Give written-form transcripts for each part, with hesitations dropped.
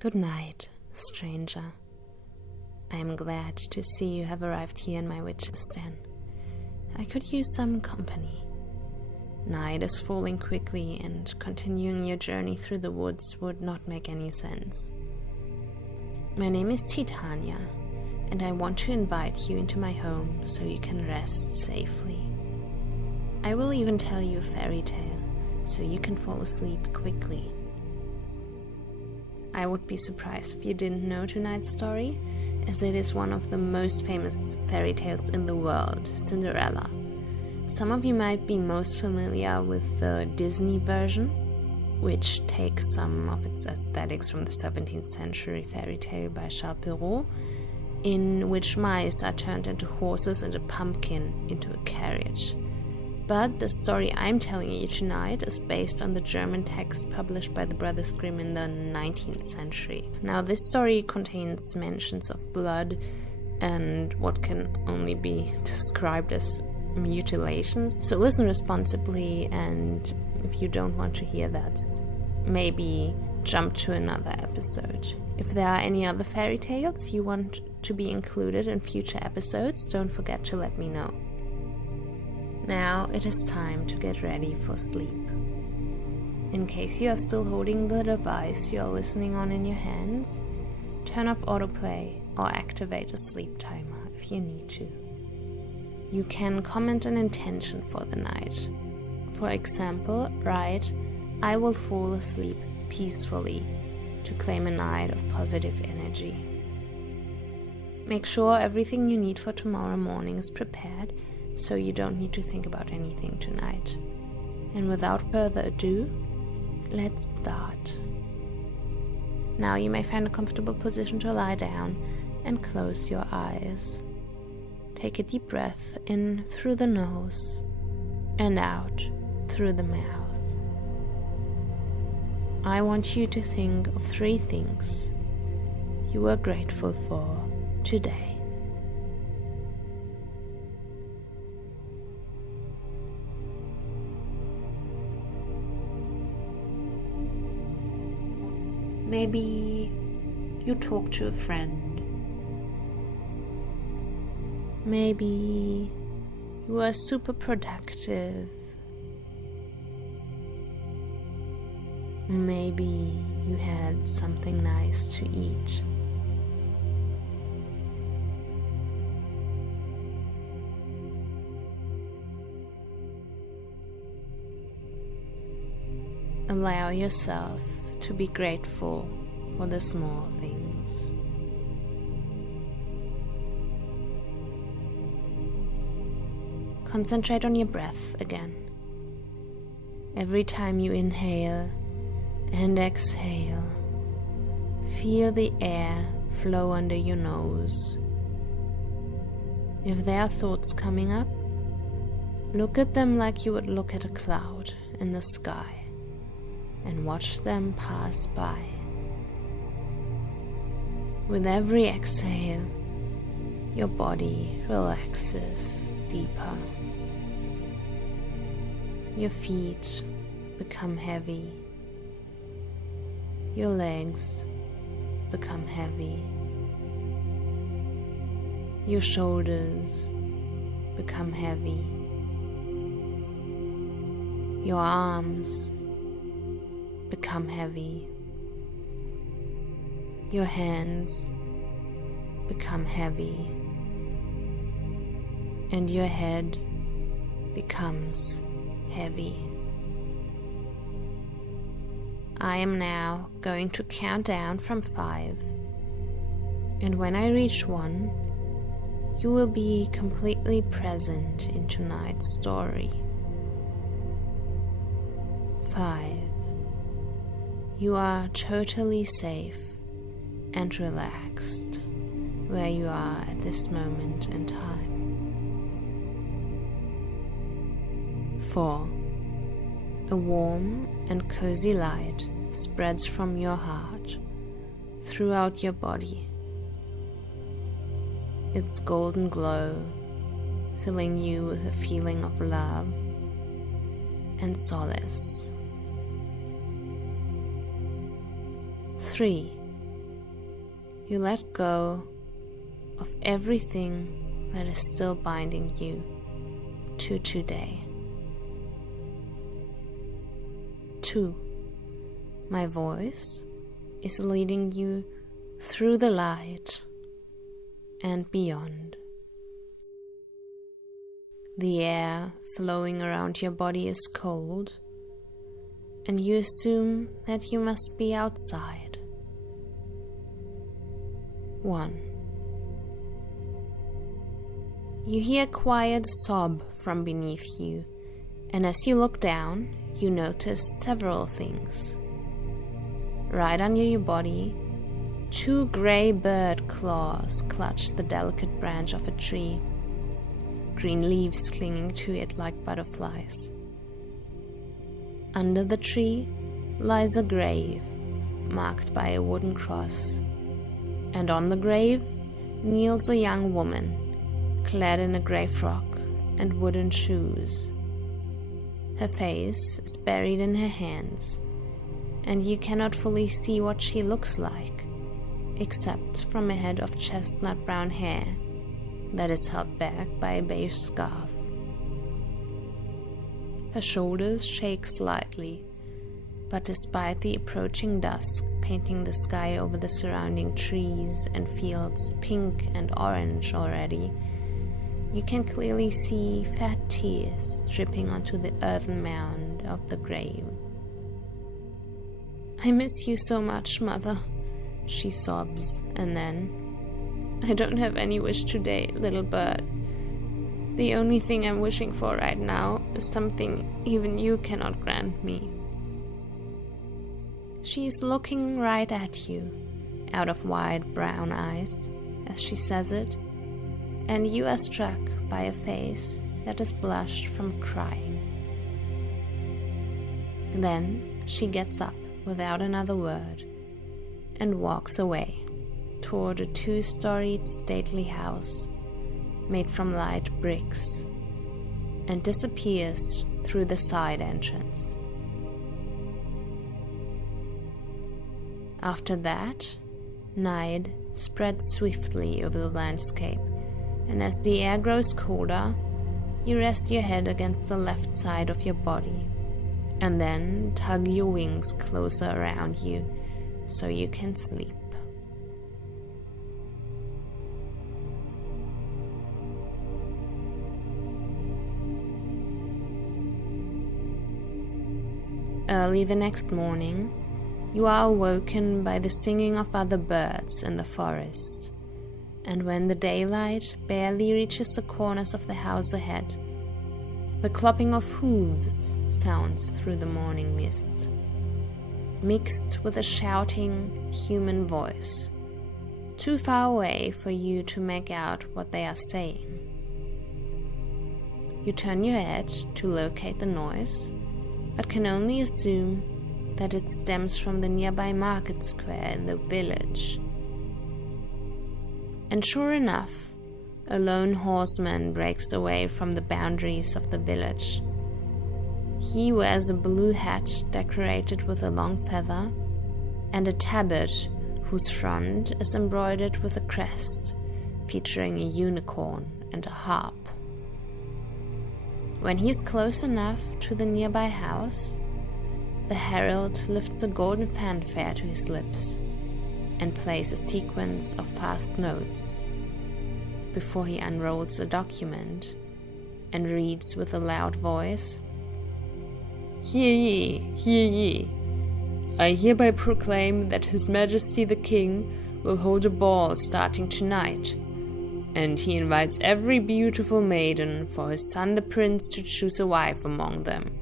Good night, stranger. I am glad to see you have arrived here in my witch's den. I could use some company. Night is falling quickly, and continuing your journey through the woods would not make any sense. My name is Titania, and I want to invite you into my home so you can rest safely. I will even tell you a fairy tale so you can fall asleep quickly. I would be surprised if you didn't know tonight's story, as it is one of the most famous fairy tales in the world, Cinderella. Some of you might be most familiar with the Disney version, which takes some of its aesthetics from the 17th century fairy tale by Charles Perrault, in which mice are turned into horses and a pumpkin into a carriage. But the story I'm telling you tonight is based on the German text published by the brothers Grimm in the 19th century. Now, this story contains mentions of blood and what can only be described as mutilations. So listen responsibly, and if you don't want to hear that, maybe jump to another episode. If there are any other fairy tales you want to be included in future episodes, don't forget to let me know. Now it is time to get ready for sleep. In case you are still holding the device you are listening on in your hands, turn off autoplay or activate a sleep timer if you need to. You can comment an intention for the night. For example, write, "I will fall asleep peacefully," to claim a night of positive energy. Make sure everything you need for tomorrow morning is prepared, so you don't need to think about anything tonight. And without further ado, let's start. Now you may find a comfortable position to lie down and close your eyes. Take a deep breath in through the nose and out through the mouth. I want you to think of 3 things you are grateful for today. Maybe you talk to a friend. Maybe you are super productive. Maybe you had something nice to eat. Allow yourself to be grateful for the small things. Concentrate on your breath again. Every time you inhale and exhale, feel the air flow under your nose. If there are thoughts coming up, look at them like you would look at a cloud in the sky and watch them pass by. With every exhale, your body relaxes deeper. Your feet become heavy. Your legs become heavy. Your shoulders become heavy. Your arms become heavy. Your hands become heavy. And your head becomes heavy. I am now going to count down from 5, and when I reach 1, you will be completely present in tonight's story. 5. You are totally safe and relaxed where you are at this moment in time. 4. A warm and cozy light spreads from your heart throughout your body. Its golden glow filling you with a feeling of love and solace. 3. you let go of everything that is still binding you to today. 2. My voice is leading you through the light and beyond. The air flowing around your body is cold, and you assume that you must be outside. 1. You hear a quiet sob from beneath you, and as you look down, you notice several things. Right under your body, 2 gray bird claws clutch the delicate branch of a tree, green leaves clinging to it like butterflies. Under the tree lies a grave marked by a wooden cross, and on the grave kneels a young woman clad in a gray frock and wooden shoes. Her face is buried in her hands, and you cannot fully see what she looks like, except from a head of chestnut brown hair that is held back by a beige scarf. Her shoulders shake slightly, but despite the approaching dusk painting the sky over the surrounding trees and fields pink and orange already, you can clearly see fat tears dripping onto the earthen mound of the grave. "I miss you so much, Mother," she sobs, and then, "I don't have any wish today, little bird. The only thing I'm wishing for right now is something even you cannot grant me." She is looking right at you, out of wide brown eyes, as she says it, and you are struck by a face that is blushed from crying. Then she gets up without another word and walks away toward a 2-storied stately house made from light bricks and disappears through the side entrance. After that, night spreads swiftly over the landscape, and as the air grows colder, you rest your head against the left side of your body, and then tug your wings closer around you so you can sleep. Early the next morning, you are awoken by the singing of other birds in the forest, and when the daylight barely reaches the corners of the house ahead, the clopping of hooves sounds through the morning mist, mixed with a shouting human voice, too far away for you to make out what they are saying. You turn your head to locate the noise, but can only assume that it stems from the nearby market square in the village. And sure enough, a lone horseman breaks away from the boundaries of the village. He wears a blue hat decorated with a long feather and a tabard whose front is embroidered with a crest featuring a unicorn and a harp. When he is close enough to the nearby house, the herald lifts a golden fanfare to his lips and plays a sequence of fast notes before he unrolls a document and reads with a loud voice, "Hear ye, hear ye. I hereby proclaim that His Majesty the King will hold a ball starting tonight, and he invites every beautiful maiden for his son the prince to choose a wife among them.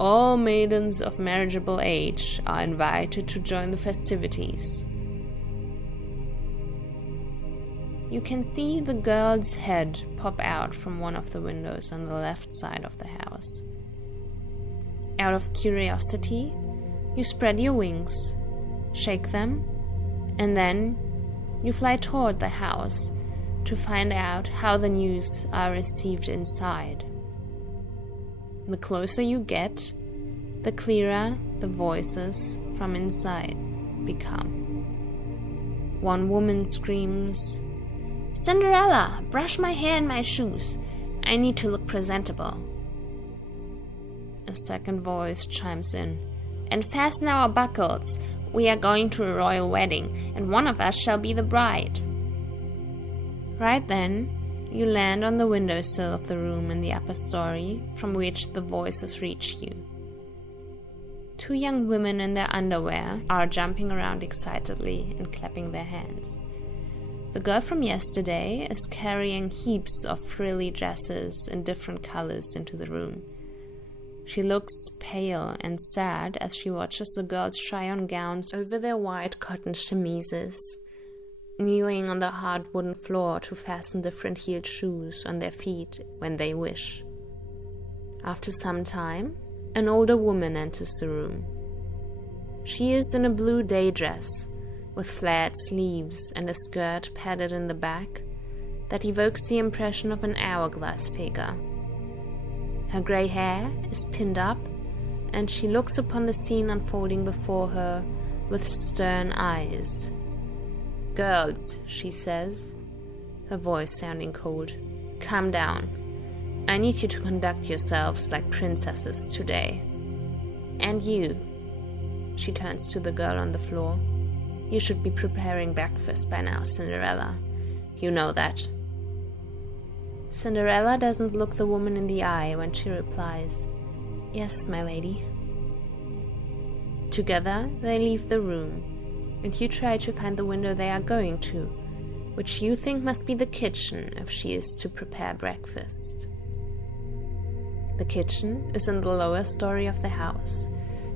All maidens of marriageable age are invited to join the festivities." You can see the girl's head pop out from one of the windows on the left side of the house. Out of curiosity, you spread your wings, shake them, and then you fly toward the house to find out how the news are received inside. The closer you get, the clearer the voices from inside become. One woman screams, "Cinderella, brush my hair and my shoes. I need to look presentable." A second voice chimes in, "And fasten our buckles. We are going to a royal wedding, and one of us shall be the bride." Right then, you land on the windowsill of the room in the upper story from which the voices reach you. Two young women in their underwear are jumping around excitedly and clapping their hands. The girl from yesterday is carrying heaps of frilly dresses in different colors into the room. She looks pale and sad as she watches the girls try on gowns over their white cotton chemises, kneeling on the hard wooden floor to fasten different heeled shoes on their feet when they wish. After some time, an older woman enters the room. She is in a blue day dress, with flared sleeves and a skirt padded in the back that evokes the impression of an hourglass figure. Her grey hair is pinned up, and she looks upon the scene unfolding before her with stern eyes. "Girls," she says, her voice sounding cold, "calm down. I need you to conduct yourselves like princesses today. And you," she turns to the girl on the floor, "you should be preparing breakfast by now, Cinderella. You know that." Cinderella doesn't look the woman in the eye when she replies, "Yes, my lady." Together they leave the room, and you try to find the window they are going to, which you think must be the kitchen if she is to prepare breakfast. The kitchen is in the lower story of the house,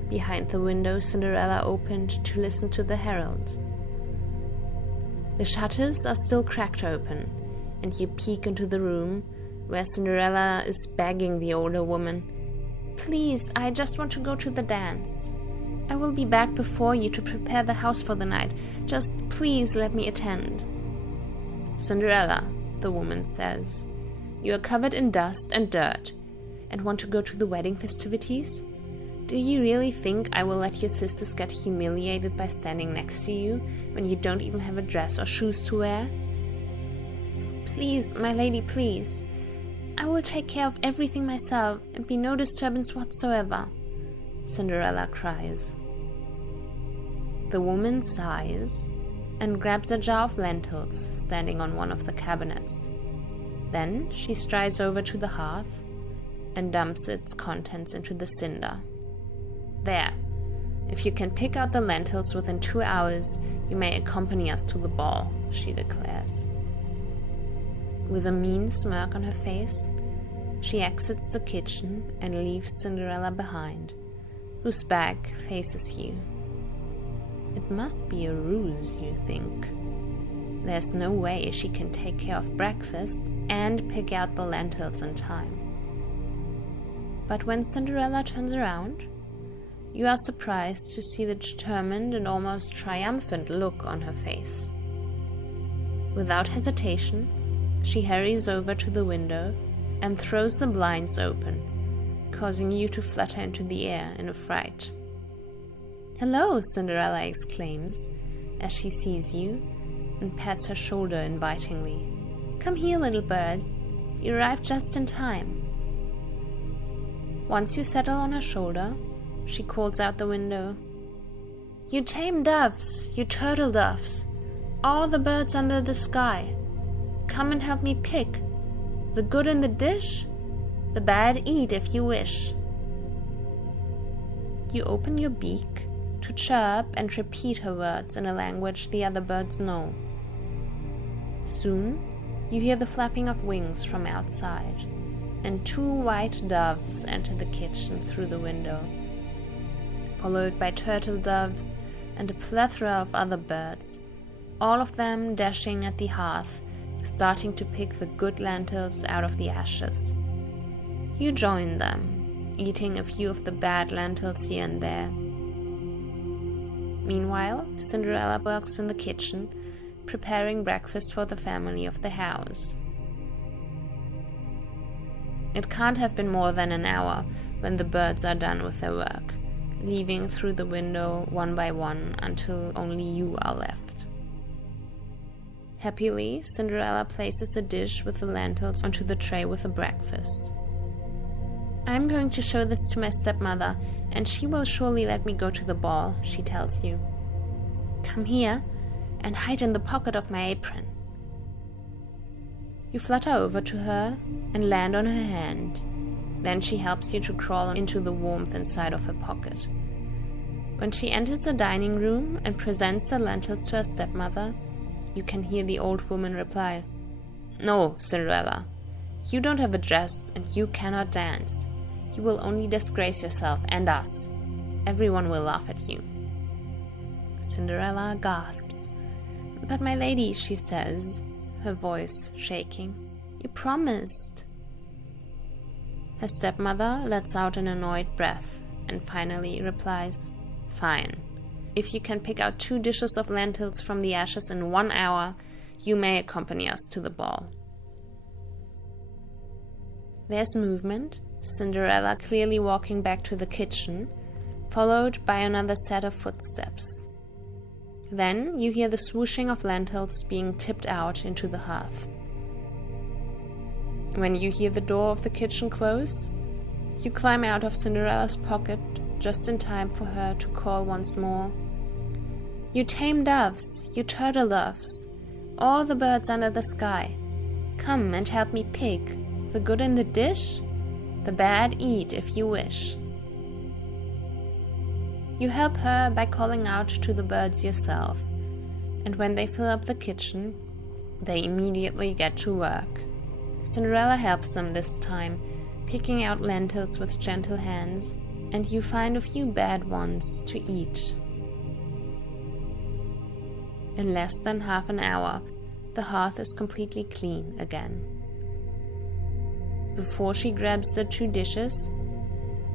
behind the window Cinderella opened to listen to the herald. The shutters are still cracked open, and you peek into the room where Cinderella is begging the older woman, "Please, I just want to go to the dance. I will be back before you to prepare the house for the night. Just please let me attend." "Cinderella," the woman says, "you are covered in dust and dirt, and want to go to the wedding festivities? Do you really think I will let your sisters get humiliated by standing next to you when you don't even have a dress or shoes to wear?" "Please, my lady, please. I will take care of everything myself and be no disturbance whatsoever," Cinderella cries. The woman sighs and grabs a jar of lentils standing on one of the cabinets. Then she strides over to the hearth and dumps its contents into the cinder. "There, if you can pick out the lentils within 2 hours, you may accompany us to the ball," she declares. With a mean smirk on her face, she exits the kitchen and leaves Cinderella behind, whose back faces you. It must be a ruse, you think. There's no way she can take care of breakfast and pick out the lentils in time. But when Cinderella turns around, you are surprised to see the determined and almost triumphant look on her face. Without hesitation, she hurries over to the window and throws the blinds open, causing you to flutter into the air in a fright. "Hello," Cinderella exclaims as she sees you and pats her shoulder invitingly. "Come here, little bird. You arrived just in time." Once you settle on her shoulder, she calls out the window, "You tame doves, you turtle doves, all the birds under the sky, come and help me pick. The good in the dish, the bad eat if you wish." You open your beak to chirp and repeat her words in a language the other birds know. Soon, you hear the flapping of wings from outside, and 2 white doves enter the kitchen through the window, followed by turtle doves and a plethora of other birds, all of them dashing at the hearth, starting to pick the good lentils out of the ashes. You join them, eating a few of the bad lentils here and there. Meanwhile, Cinderella works in the kitchen, preparing breakfast for the family of the house. It can't have been more than an hour when the birds are done with their work, leaving through the window one by one until only you are left. Happily, Cinderella places the dish with the lentils onto the tray with the breakfast. "I'm going to show this to my stepmother, and she will surely let me go to the ball," she tells you. "Come here and hide in the pocket of my apron." You flutter over to her and land on her hand. Then she helps you to crawl into the warmth inside of her pocket. When she enters the dining room and presents the lentils to her stepmother, you can hear the old woman reply, "No, Cinderella, you don't have a dress and you cannot dance. You will only disgrace yourself and us. Everyone will laugh at you." Cinderella gasps. "But my lady," she says, her voice shaking, "you promised." Her stepmother lets out an annoyed breath and finally replies, "Fine. If you can pick out 2 dishes of lentils from the ashes in 1 hour, you may accompany us to the ball." There's movement, Cinderella clearly walking back to the kitchen, followed by another set of footsteps. Then you hear the swooshing of lentils being tipped out into the hearth. When you hear the door of the kitchen close, you climb out of Cinderella's pocket just in time for her to call once more, "You tame doves, you turtle doves, all the birds under the sky, come and help me pick the good in the dish, the bad eat if you wish." You help her by calling out to the birds yourself, and when they fill up the kitchen, they immediately get to work. Cinderella helps them this time, picking out lentils with gentle hands, and you find a few bad ones to eat. In less than half an hour, the hearth is completely clean again. Before she grabs the 2 dishes,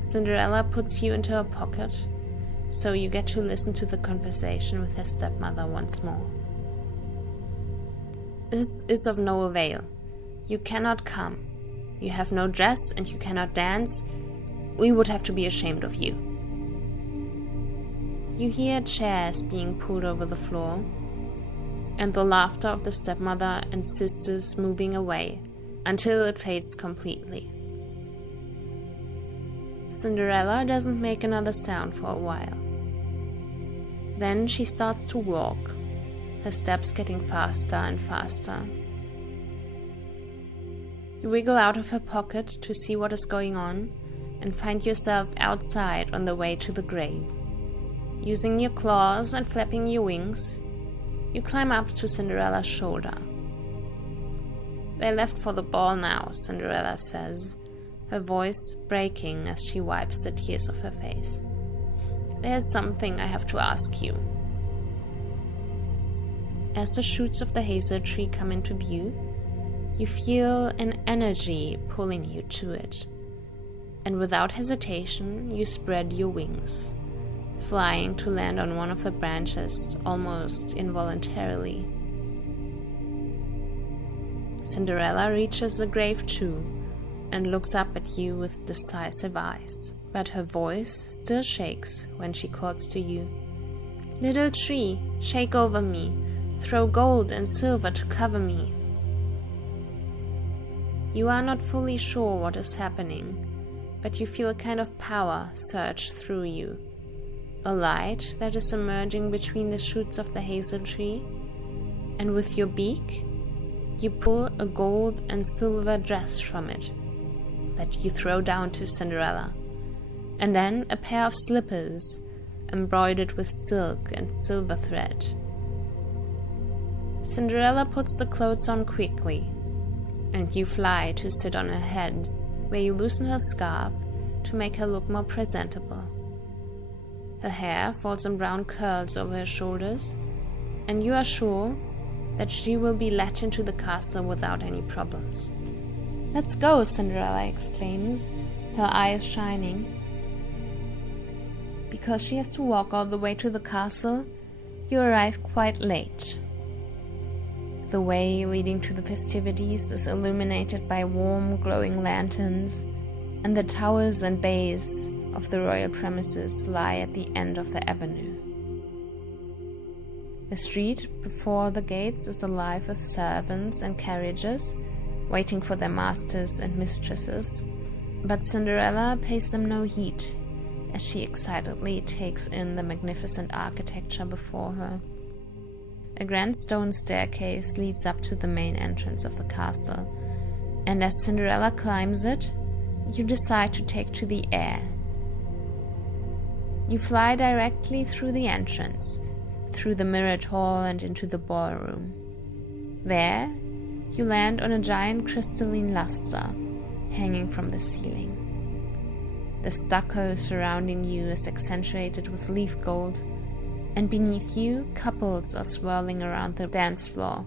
Cinderella puts you into her pocket, so you get to listen to the conversation with her stepmother once more. "This is of no avail. You cannot come. You have no dress and you cannot dance. We would have to be ashamed of you." You hear chairs being pulled over the floor, and the laughter of the stepmother and sisters moving away until it fades completely. Cinderella doesn't make another sound for a while. Then she starts to walk, her steps getting faster and faster. You wiggle out of her pocket to see what is going on and find yourself outside on the way to the grave. Using your claws and flapping your wings, you climb up to Cinderella's shoulder. "They left for the ball now," Cinderella says, her voice breaking as she wipes the tears off her face. "There's something I have to ask you." As the shoots of the hazel tree come into view, you feel an energy pulling you to it, and without hesitation you spread your wings, flying to land on one of the branches almost involuntarily. Cinderella reaches the grave too and looks up at you with decisive eyes, but her voice still shakes when she calls to you, "Little tree, shake over me, throw gold and silver to cover me." You are not fully sure what is happening, but you feel a kind of power surge through you, a light that is emerging between the shoots of the hazel tree, and with your beak, you pull a gold and silver dress from it that you throw down to Cinderella, and then a pair of slippers embroidered with silk and silver thread. Cinderella puts the clothes on quickly, and you fly to sit on her head, where you loosen her scarf to make her look more presentable. Her hair falls in brown curls over her shoulders, and you are sure that she will be let into the castle without any problems. "Let's go," Cinderella exclaims, her eyes shining. Because she has to walk all the way to the castle, you arrive quite late. The way leading to the festivities is illuminated by warm, glowing lanterns, and the towers and bays of the royal premises lie at the end of the avenue. The street before the gates is alive with servants and carriages, waiting for their masters and mistresses, but Cinderella pays them no heed, as she excitedly takes in the magnificent architecture before her. A grand stone staircase leads up to the main entrance of the castle, and as Cinderella climbs it, you decide to take to the air. You fly directly through the entrance, through the mirrored hall and into the ballroom. There, you land on a giant crystalline luster hanging from the ceiling. The stucco surrounding you is accentuated with leaf gold, and beneath you, couples are swirling around the dance floor,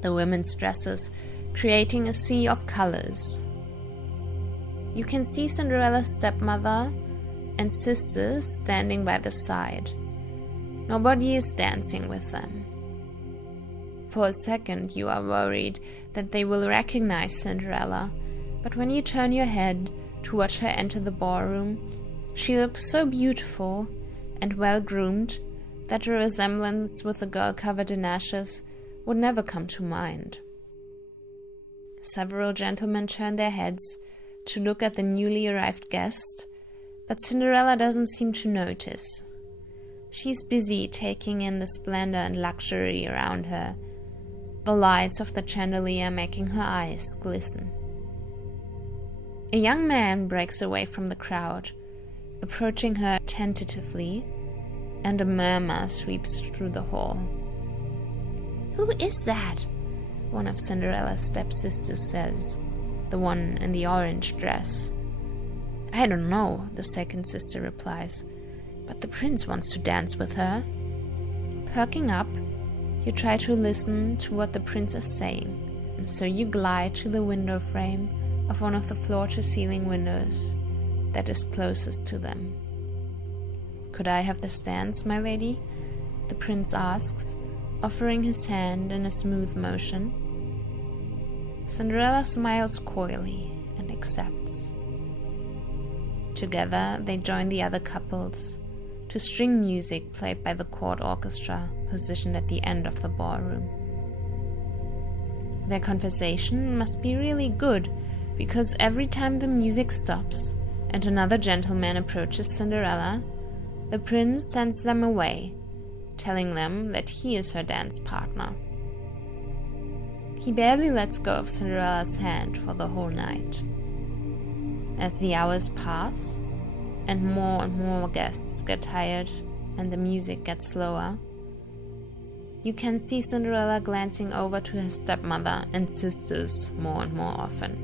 the women's dresses creating a sea of colors. You can see Cinderella's stepmother and sisters standing by the side. Nobody is dancing with them. For a second, you are worried that they will recognize Cinderella, but when you turn your head to watch her enter the ballroom, she looks so beautiful and well-groomed that a resemblance with the girl covered in ashes would never come to mind. Several gentlemen turn their heads to look at the newly arrived guest, but Cinderella doesn't seem to notice. She's busy taking in the splendor and luxury around her, the lights of the chandelier making her eyes glisten. A young man breaks away from the crowd, approaching her tentatively, and a murmur sweeps through the hall. "Who is that?" one of Cinderella's stepsisters says, the one in the orange dress. "I don't know," the second sister replies, "but the prince wants to dance with her." Perking up, you try to listen to what the prince is saying, and so you glide to the window frame of one of the floor-to-ceiling windows that is closest to them. "Could I have this dance, my lady?" the prince asks, offering his hand in a smooth motion. Cinderella smiles coyly and accepts. Together, they join the other couples to string music played by the court orchestra positioned at the end of the ballroom. Their conversation must be really good, because every time the music stops and another gentleman approaches Cinderella, the prince sends them away, telling them that he is her dance partner. He barely lets go of Cinderella's hand for the whole night. As the hours pass, and more guests get tired and the music gets slower, you can see Cinderella glancing over to her stepmother and sisters more and more often.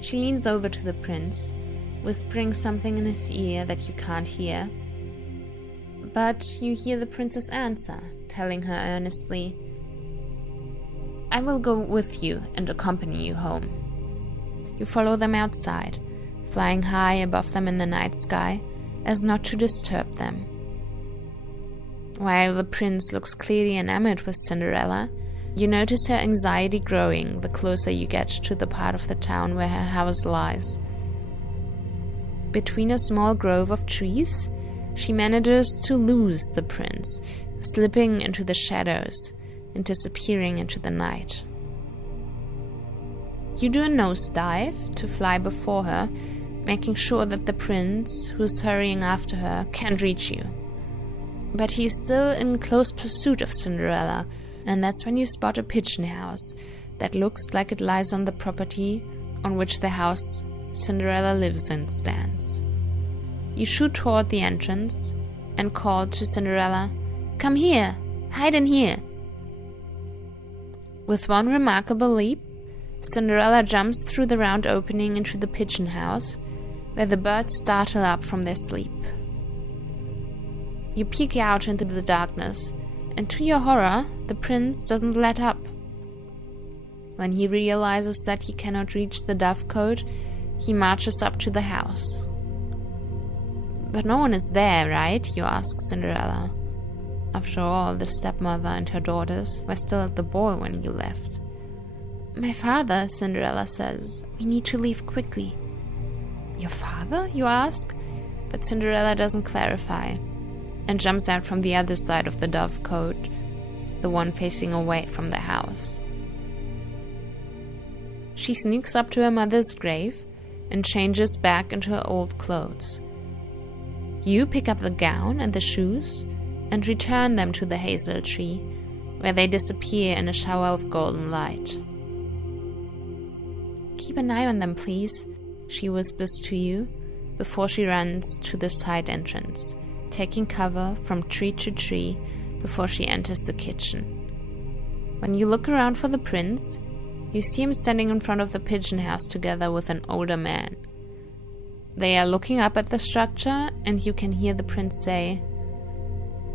She leans over to the prince, whispering something in his ear that you can't hear, but you hear the prince's answer, telling her earnestly, "I will go with you and accompany you home." You follow them outside, flying high above them in the night sky, as not to disturb them. While the prince looks clearly enamored with Cinderella, you notice her anxiety growing the closer you get to the part of the town where her house lies. Between a small grove of trees, she manages to lose the prince, slipping into the shadows and disappearing into the night. You do a nosedive to fly before her, making sure that the prince, who's hurrying after her, can't reach you. But he's still in close pursuit of Cinderella, and that's when you spot a pigeon house that looks like it lies on the property on which the house Cinderella lives in stands. You shoot toward the entrance and call to Cinderella, "Come here! Hide in here!" With one remarkable leap, Cinderella jumps through the round opening into the pigeon house, where the birds startle up from their sleep. You peek out into the darkness, and to your horror, the prince doesn't let up. When he realizes that he cannot reach the dovecote, he marches up to the house. "But no one is there, right?" you ask Cinderella. After all, the stepmother and her daughters were still at the ball when you left. "My father," Cinderella says. "We need to leave quickly." "Your father?" you ask, but Cinderella doesn't clarify, and jumps out from the other side of the dovecote, the one facing away from the house. She sneaks up to her mother's grave and changes back into her old clothes. You pick up the gown and the shoes and return them to the hazel tree, where they disappear in a shower of golden light. "Keep an eye on them, please," she whispers to you before she runs to the side entrance, taking cover from tree to tree before she enters the kitchen. When you look around for the prince, you see him standing in front of the pigeon house together with an older man. They are looking up at the structure, and you can hear the prince say,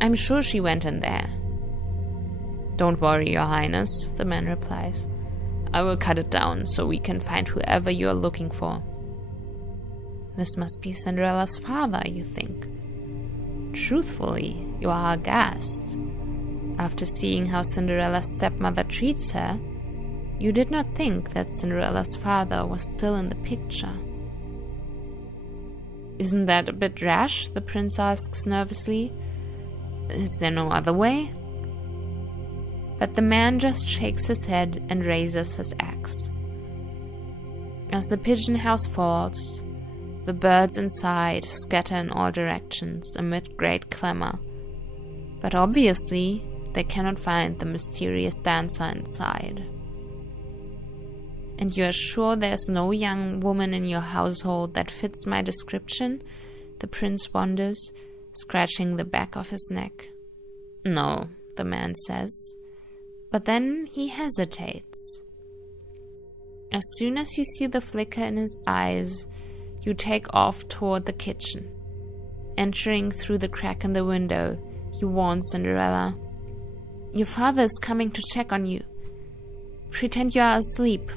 "I'm sure she went in there." "Don't worry, Your Highness," the man replies. "I will cut it down so we can find whoever you are looking for." This must be Cinderella's father, you think. Truthfully, you are aghast. After seeing how Cinderella's stepmother treats her, you did not think that Cinderella's father was still in the picture. "Isn't that a bit rash?" the prince asks nervously. "Is there no other way?" But the man just shakes his head and raises his axe. As the pigeon house falls, the birds inside scatter in all directions amid great clamor. But obviously, they cannot find the mysterious dancer inside. "And you are sure there's no young woman in your household that fits my description?" the prince wonders, scratching the back of his neck. "No," the man says. But then he hesitates. As soon as you see the flicker in his eyes, you take off toward the kitchen. Entering through the crack in the window, you warn Cinderella, "Your father is coming to check on you. Pretend you are asleep."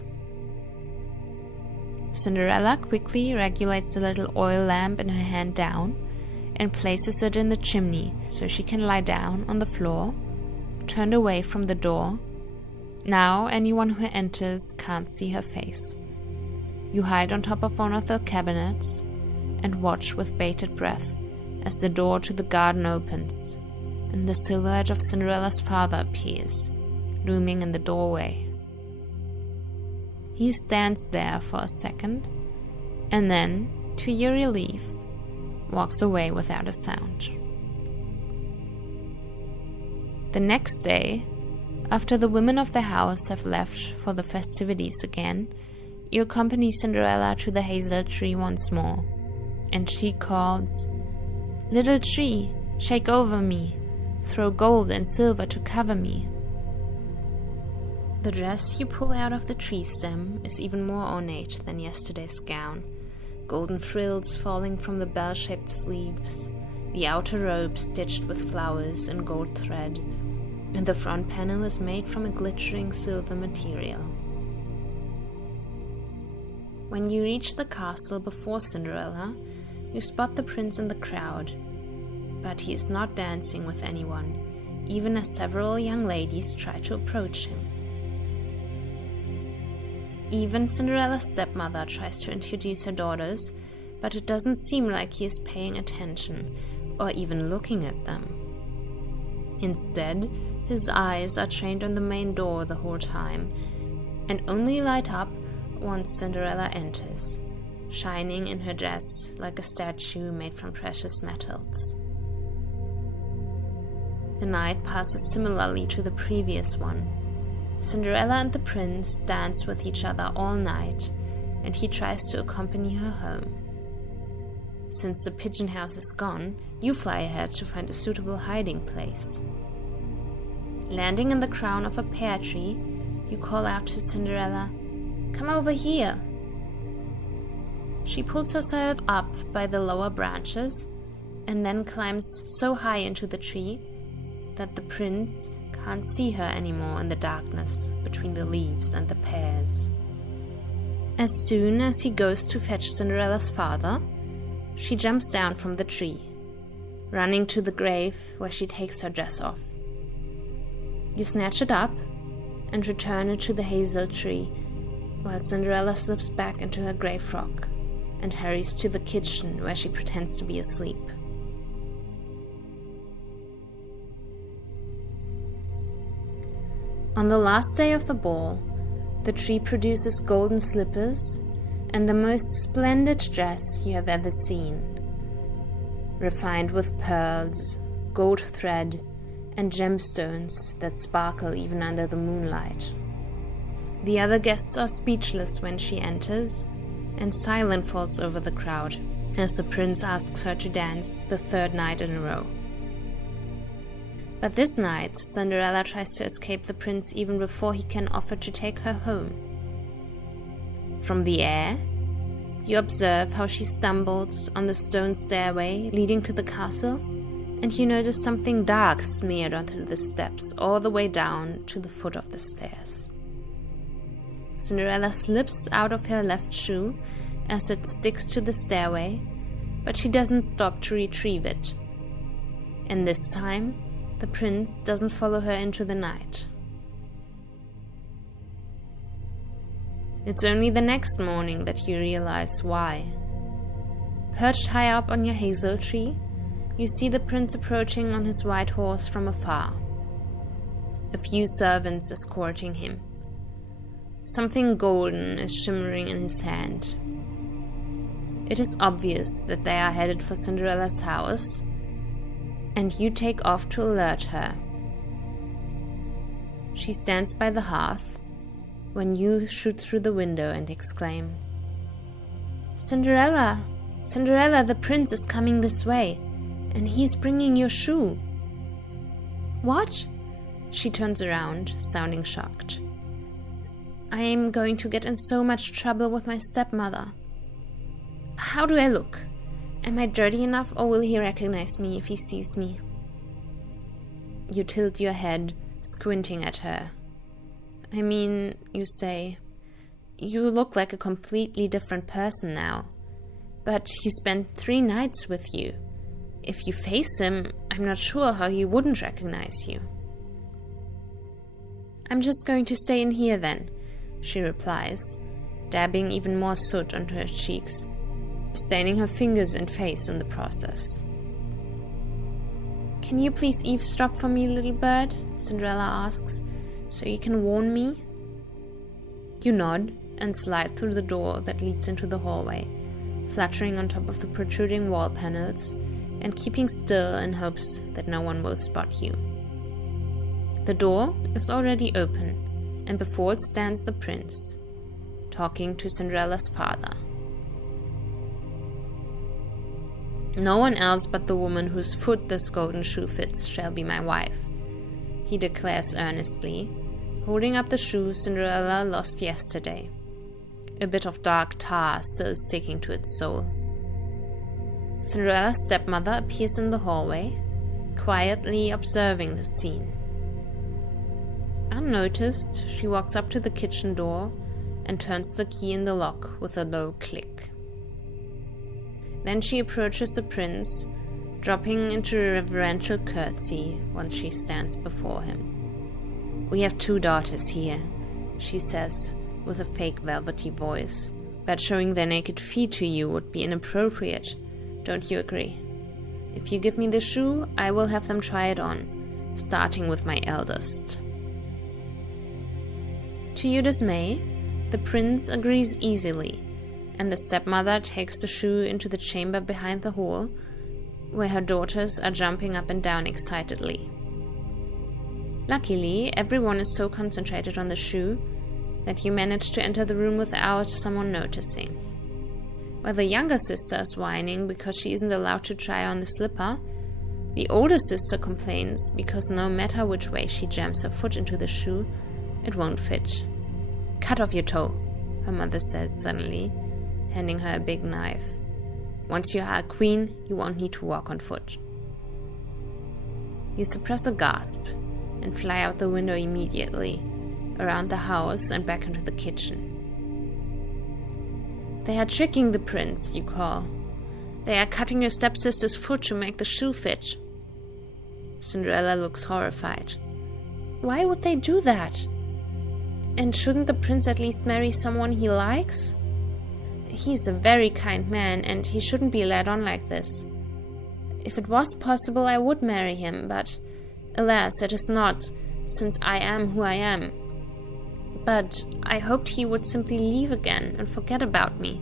Cinderella quickly regulates the little oil lamp in her hand down and places it in the chimney so she can lie down on the floor, turned away from the door. Now anyone who enters can't see her face. You hide on top of one of the cabinets and watch with bated breath as the door to the garden opens and the silhouette of Cinderella's father appears, looming in the doorway. He stands there for a second, and then, to your relief, walks away without a sound. The next day, after the women of the house have left for the festivities again, you accompany Cinderella to the hazel tree once more, and she calls, "Little tree, shake over me, throw gold and silver to cover me." The dress you pull out of the tree stem is even more ornate than yesterday's gown, golden frills falling from the bell-shaped sleeves, the outer robe stitched with flowers and gold thread, and the front panel is made from a glittering silver material. When you reach the castle before Cinderella, you spot the prince in the crowd, but he is not dancing with anyone, even as several young ladies try to approach him. Even Cinderella's stepmother tries to introduce her daughters, but it doesn't seem like he is paying attention or even looking at them. Instead, his eyes are trained on the main door the whole time, and only light up once Cinderella enters, shining in her dress like a statue made from precious metals. The night passes similarly to the previous one. Cinderella and the prince dance with each other all night, and he tries to accompany her home. Since the pigeon house is gone, you fly ahead to find a suitable hiding place. Landing in the crown of a pear tree, you call out to Cinderella, "Come over here." She pulls herself up by the lower branches and then climbs so high into the tree that the prince can't see her anymore in the darkness between the leaves and the pears. As soon as he goes to fetch Cinderella's father, she jumps down from the tree, running to the grave where she takes her dress off. You snatch it up and return it to the hazel tree, while Cinderella slips back into her grey frock and hurries to the kitchen where she pretends to be asleep. On the last day of the ball, the tree produces golden slippers and the most splendid dress you have ever seen, refined with pearls, gold thread, and gemstones that sparkle even under the moonlight. The other guests are speechless when she enters, and silence falls over the crowd as the prince asks her to dance the third night in a row. But this night, Cinderella tries to escape the prince even before he can offer to take her home. From the air, you observe how she stumbles on the stone stairway leading to the castle, and you notice something dark smeared onto the steps all the way down to the foot of the stairs. Cinderella slips out of her left shoe as it sticks to the stairway, but she doesn't stop to retrieve it. And this time, the prince doesn't follow her into the night. It's only the next morning that you realize why. Perched high up on your hazel tree, you see the prince approaching on his white horse from afar. A few servants escorting him. Something golden is shimmering in his hand. It is obvious that they are headed for Cinderella's house, and you take off to alert her. She stands by the hearth when you shoot through the window and exclaim, "Cinderella! Cinderella, the prince is coming this way, and he's bringing your shoe." "What?" She turns around, sounding shocked. "I am going to get in so much trouble with my stepmother. How do I look? Am I dirty enough, or will he recognize me if he sees me?" You tilt your head, squinting at her. "I mean," you say, "you look like a completely different person now. But he spent 3 nights with you. If you face him, I'm not sure how he wouldn't recognize you." "I'm just going to stay in here then," she replies, dabbing even more soot onto her cheeks, staining her fingers and face in the process. "Can you please eavesdrop for me, little bird?" Cinderella asks, "so you can warn me?" You nod and slide through the door that leads into the hallway, fluttering on top of the protruding wall panels and keeping still in hopes that no one will spot you. The door is already open, and before it stands the prince, talking to Cinderella's father. "No one else but the woman whose foot this golden shoe fits shall be my wife," he declares earnestly, holding up the shoe Cinderella lost yesterday, a bit of dark tar still sticking to its sole. Cinderella's stepmother appears in the hallway, quietly observing the scene. Unnoticed, she walks up to the kitchen door and turns the key in the lock with a low click. Then she approaches the prince, dropping into a reverential curtsy once she stands before him. "We have 2 daughters here," she says, with a fake velvety voice, "but showing their naked feet to you would be inappropriate. Don't you agree? If you give me the shoe, I will have them try it on, starting with my eldest." To your dismay, the prince agrees easily, and the stepmother takes the shoe into the chamber behind the hall, where her daughters are jumping up and down excitedly. Luckily, everyone is so concentrated on the shoe that you manage to enter the room without someone noticing. While the younger sister is whining because she isn't allowed to try on the slipper, the older sister complains because no matter which way she jams her foot into the shoe, it won't fit. "Cut off your toe," her mother says suddenly, handing her a big knife. "Once you are a queen, you won't need to walk on foot." You suppress a gasp and fly out the window immediately, around the house and back into the kitchen. "They are tricking the prince," you call. "They are cutting your stepsister's foot to make the shoe fit." Cinderella looks horrified. "Why would they do that? And shouldn't the prince at least marry someone he likes? He's a very kind man, and he shouldn't be led on like this. If it was possible, I would marry him, but alas, it is not, since I am who I am. But I hoped he would simply leave again and forget about me,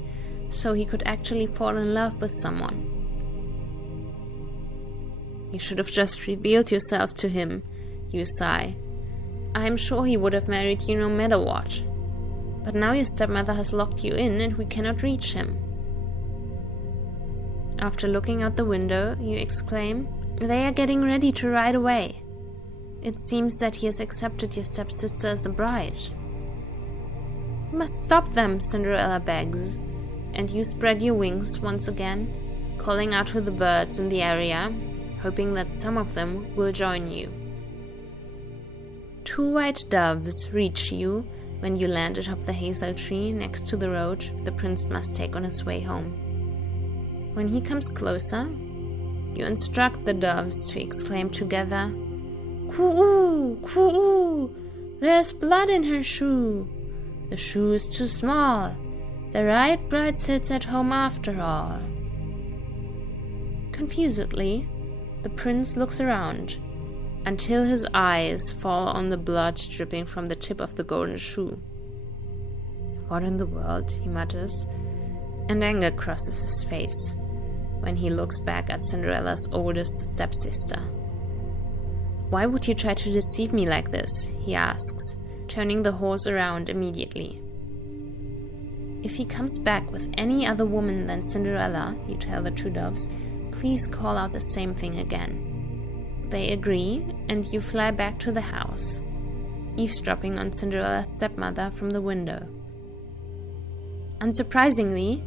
so he could actually fall in love with someone. You should have just revealed yourself to him, you sigh. I'm sure he would have married you no matter what. But now your stepmother has locked you in and we cannot reach him. After looking out the window, you exclaim, they are getting ready to ride away. It seems that he has accepted your stepsister as a bride. You must stop them, Cinderella begs, and you spread your wings once again, calling out to the birds in the area, hoping that some of them will join you. 2 white doves reach you when you land atop the hazel tree next to the road the prince must take on his way home. When he comes closer, you instruct the doves to exclaim together, "Coo-oo, coo-oo, there's blood in her shoe. The shoe is too small. The right bride sits at home after all." Confusedly, the prince looks around until his eyes fall on the blood dripping from the tip of the golden shoe. What in the world, he mutters, and anger crosses his face when he looks back at Cinderella's oldest stepsister. Why would you try to deceive me like this? He asks, turning the horse around immediately. If he comes back with any other woman than Cinderella, you tell the 2 doves, please call out the same thing again. They agree, and you fly back to the house, eavesdropping on Cinderella's stepmother from the window. Unsurprisingly,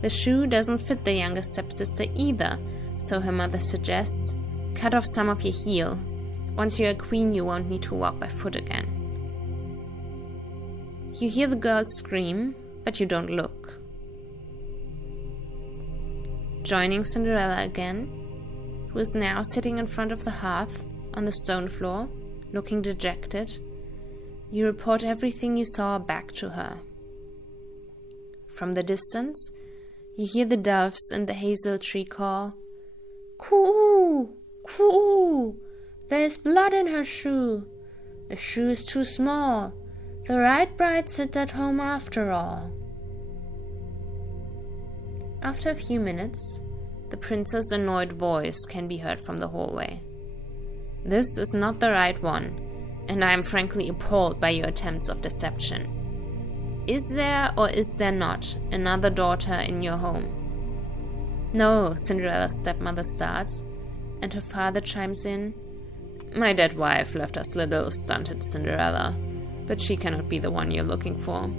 the shoe doesn't fit the younger stepsister either, so her mother suggests, cut off some of your heel. Once you're a queen, you won't need to walk by foot again. You hear the girls scream, but you don't look. Joining Cinderella again, who is now sitting in front of the hearth on the stone floor, looking dejected, you report everything you saw back to her. From the distance, you hear the doves in the hazel tree call, "Coo-oo, coo-oo, there's blood in her shoe. The shoe is too small. The right bride sits at home after all." After a few minutes, the prince's annoyed voice can be heard from the hallway. "This is not the right one, and I am frankly appalled by your attempts of deception. Is there or is there not another daughter in your home?" "No," Cinderella's stepmother starts, and her father chimes in, "My dead wife left us little stunted Cinderella, but she cannot be the one you're looking for."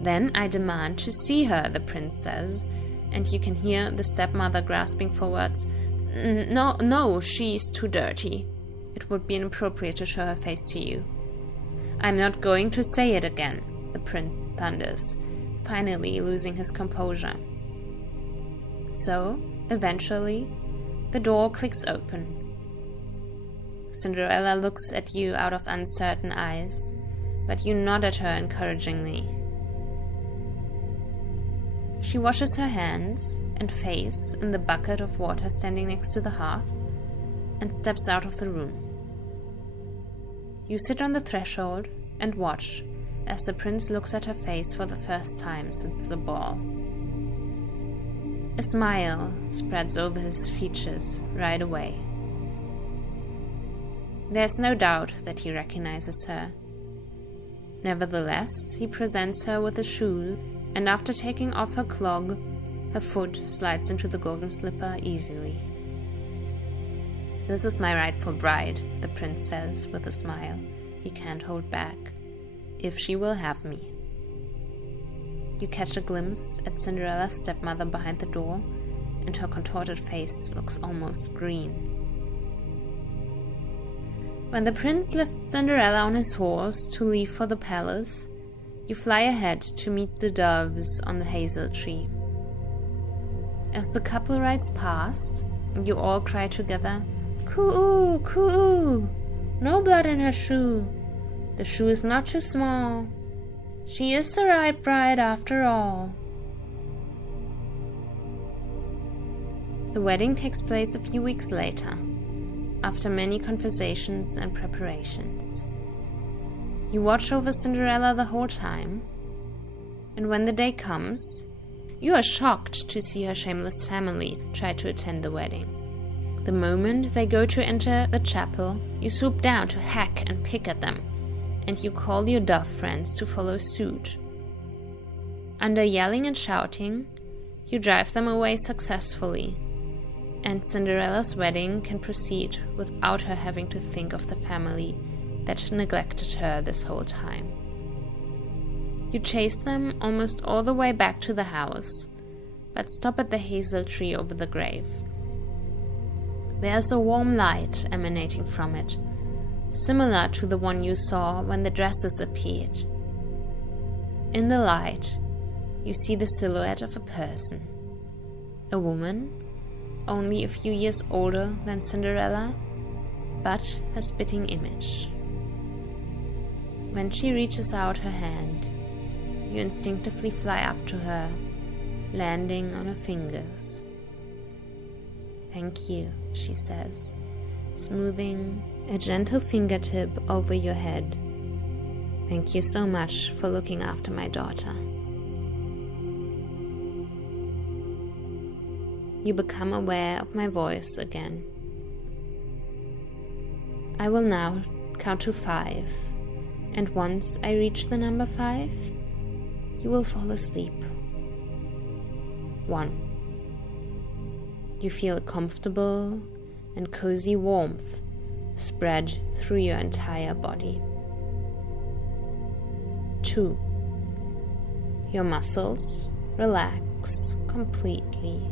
"Then I demand to see her," the prince says, and you can hear the stepmother grasping for words. No, she's too dirty. It would be inappropriate to show her face to you." "I'm not going to say it again," the prince thunders, finally losing his composure. So, eventually, the door clicks open. Cinderella looks at you out of uncertain eyes, but you nod at her encouragingly. She washes her hands and face in the bucket of water standing next to the hearth and steps out of the room. You sit on the threshold and watch as the prince looks at her face for the first time since the ball. A smile spreads over his features right away. There's no doubt that he recognizes her. Nevertheless, he presents her with a shoe, and after taking off her clog, her foot slides into the golden slipper easily. "This is my rightful bride," the prince says with a smile he can't hold back, "if she will have me." You catch a glimpse at Cinderella's stepmother behind the door, and her contorted face looks almost green. When the prince lifts Cinderella on his horse to leave for the palace, you fly ahead to meet the doves on the hazel tree. As the couple rides past, you all cry together, "Coo-oo, coo-oo, no blood in her shoe. The shoe is not too small. She is the right bride after all." The wedding takes place a few weeks later. after many conversations and preparations. You watch over Cinderella the whole time, and when the day comes, you are shocked to see her shameless family try to attend the wedding. The moment they go to enter the chapel, you swoop down to hack and pick at them, and you call your dove friends to follow suit. Under yelling and shouting, you drive them away successfully, and Cinderella's wedding can proceed without her having to think of the family that neglected her this whole time. You chase them almost all the way back to the house, but stop at the hazel tree over the grave. There's a warm light emanating from it, similar to the one you saw when the dresses appeared. In the light, you see the silhouette of a person, a woman, only a few years older than Cinderella, but her spitting image. When she reaches out her hand, you instinctively fly up to her, landing on her fingers. "Thank you," she says, smoothing a gentle fingertip over your head. "Thank you so much for looking after my daughter." You become aware of my voice again. I will now count to 5, and once I reach the number 5, you will fall asleep. 1. You feel a comfortable and cozy warmth spread through your entire body. 2. Your muscles relax completely.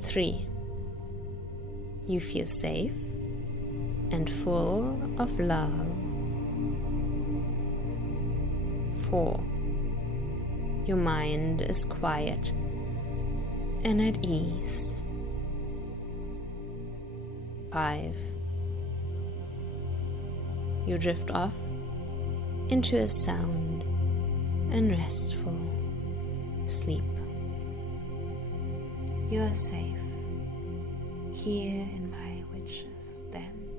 3. You feel safe and full of love. 4. Your mind is quiet and at ease. 5. You drift off into a sound and restful sleep. You are safe here in my witch's den.